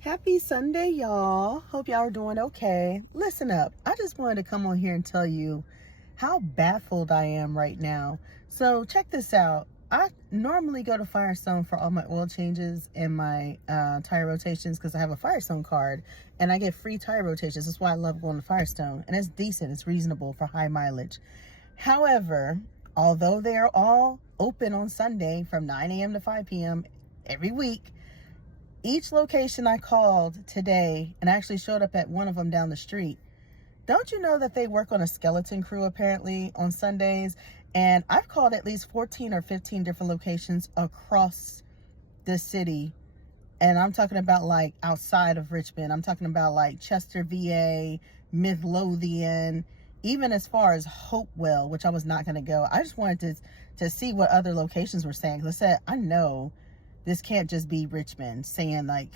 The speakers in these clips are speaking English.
Happy Sunday, y'all. Hope y'all are doing okay. Listen up. I just wanted to come on here and tell you how baffled I am right now. So check this out. I normally go to Firestone for all my oil changes and my tire rotations because I have a Firestone card and I get free tire rotations. That's why I love going to Firestone. And it's decent. It's reasonable for high mileage. However, although they are all open on Sunday from 9 a.m. to 5 p.m. every week, each location I called today, and I actually showed up at one of them down the street. Don't you know that they work on a skeleton crew apparently on Sundays? And I've called at least 14 or 15 different locations across the city. And I'm talking about like outside of Richmond. I'm talking about like Chester, VA, Midlothian, even as far as Hopewell, which I was not going to go. I just wanted to see what other locations were saying. Because I said, I know this can't just be Richmond saying like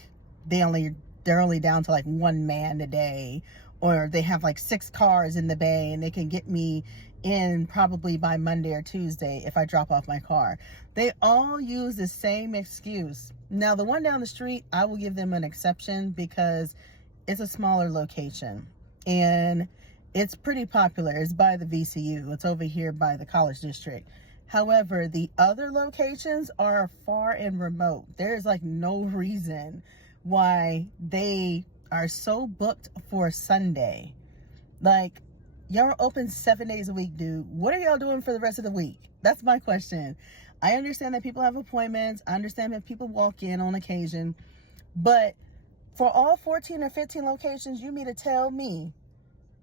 they're only down to like one man a day, or they have like 6 cars in the bay and they can get me in probably by Monday or Tuesday if I drop off my car. They all use the same excuse. Now the one down the street, I will give them an exception because it's a smaller location and it's pretty popular. It's by the VCU. It's over here by the College District. However, the other locations are far and remote. There's like no reason why they are so booked for Sunday. Like, y'all are open 7 days a week, dude. What are y'all doing for the rest of the week? That's my question. I understand that people have appointments. I understand that people walk in on occasion. But for all 14 or 15 locations, you mean to tell me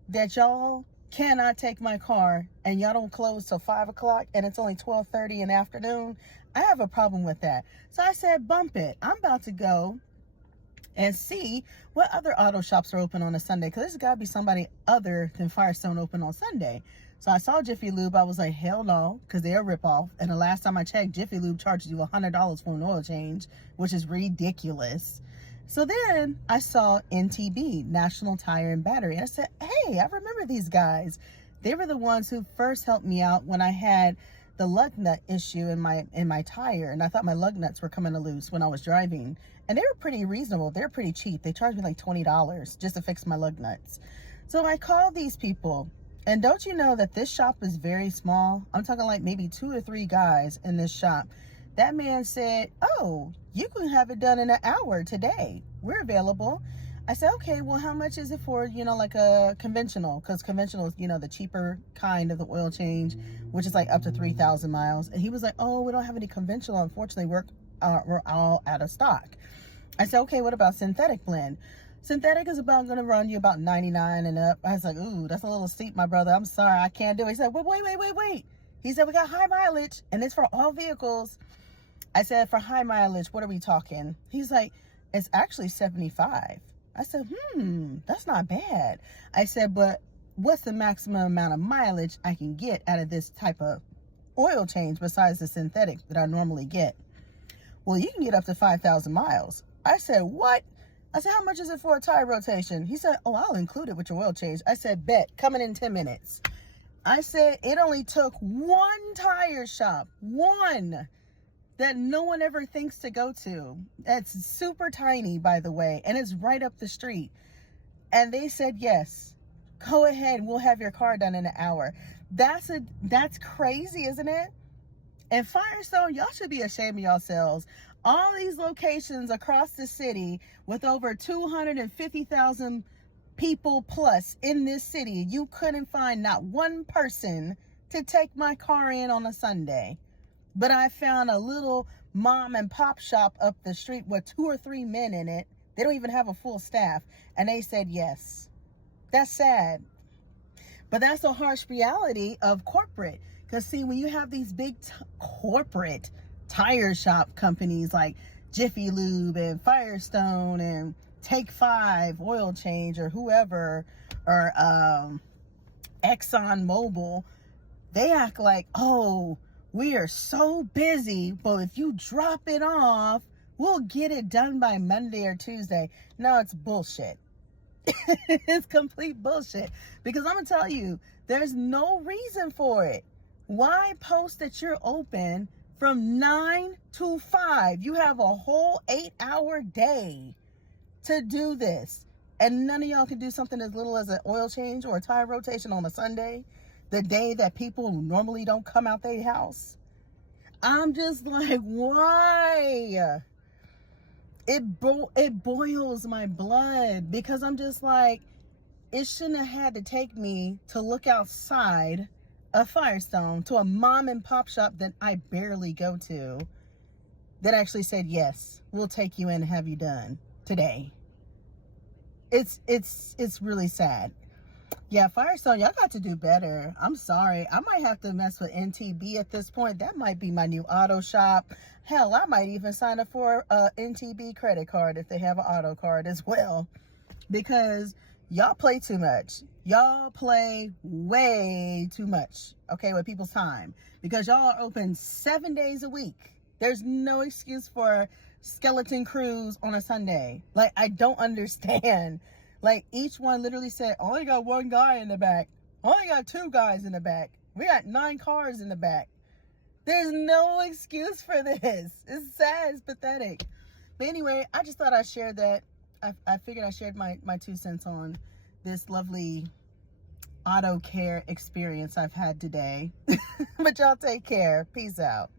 that y'all cannot take my car and y'all don't close till 5 o'clock and it's only 12:30 in the afternoon? I have a problem with that. So I said, bump it. I'm about to go and see what other auto shops are open on a Sunday, because there's got to be somebody other than Firestone open on Sunday. So I saw Jiffy Lube. I was like, hell no, because they're a ripoff. And the last time I checked, Jiffy Lube charges you $100 for an oil change, which is ridiculous. So then I saw NTB, National Tire and Battery. And I said, hey, I remember these guys. They were the ones who first helped me out when I had the lug nut issue in my tire. And I thought my lug nuts were coming loose when I was driving. And they were pretty reasonable. They're pretty cheap. They charged me like $20 just to fix my lug nuts. So I called these people. And don't you know that this shop is very small? I'm talking like maybe 2 or 3 guys in this shop. That man said, oh, you can have it done in an hour today. We're available. I said, okay, well, how much is it for, like a conventional? Because conventional is, the cheaper kind of the oil change, which is like up to 3,000 miles. And he was like, oh, we don't have any conventional. Unfortunately, we're all out of stock. I said, okay, what about synthetic blend? Synthetic is going to run you about 99 and up. I was like, ooh, that's a little steep, my brother. I'm sorry, I can't do it. He said, well, wait. He said, we got high mileage and it's for all vehicles. I said, for high mileage, what are we talking? He's like, it's actually 75. I said, that's not bad. I said, but what's the maximum amount of mileage I can get out of this type of oil change besides the synthetic that I normally get? Well, you can get up to 5,000 miles. I said, what? I said, how much is it for a tire rotation? He said, oh, I'll include it with your oil change. I said, bet, coming in 10 minutes. I said, it only took one tire shop, one, that no one ever thinks to go to. That's super tiny, by the way, and it's right up the street. And they said, yes, go ahead, we'll have your car done in an hour. That's crazy, isn't it? And Firestone, y'all should be ashamed of yourselves. All these locations across the city with over 250,000 people plus in this city, you couldn't find not one person to take my car in on a Sunday. But I found a little mom and pop shop up the street with 2 or 3 men in it. They don't even have a full staff. And they said yes. That's sad. But that's a harsh reality of corporate. Because see, when you have these big corporate tire shop companies like Jiffy Lube and Firestone and Take 5 Oil Change or whoever, or Exxon Mobil, they act like, oh, we are so busy, but if you drop it off, we'll get it done by Monday or Tuesday. No, it's bullshit. It's complete bullshit. Because I'm going to tell you, there's no reason for it. Why post that you're open from 9 to 5? You have a whole 8-hour day. to do this. And none of y'all can do something as little as an oil change or a tire rotation on a Sunday, the day that people normally don't come out their house. I'm just like, why? It boils my blood, because I'm just like, it shouldn't have had to take me to look outside a Firestone to a mom and pop shop that I barely go to, that actually said, yes, we'll take you in and have you done today. It's really sad. Yeah, Firestone, y'all got to do better. I'm sorry. I might have to mess with NTB at this point. That might be my new auto shop. Hell, I might even sign up for a NTB credit card if they have an auto card as well. Because y'all play too much. Y'all play way too much, okay, with people's time. Because y'all are open 7 days a week. There's no excuse for skeleton crews on a Sunday. Like, I don't understand. Like, each one literally said, only got one guy in the back. Only got 2 guys in the back. We got 9 cars in the back. There's no excuse for this. It's sad. It's pathetic. But anyway, I just thought I'd share that. I figured I shared my 2 cents on this lovely auto care experience I've had today. But y'all take care. Peace out.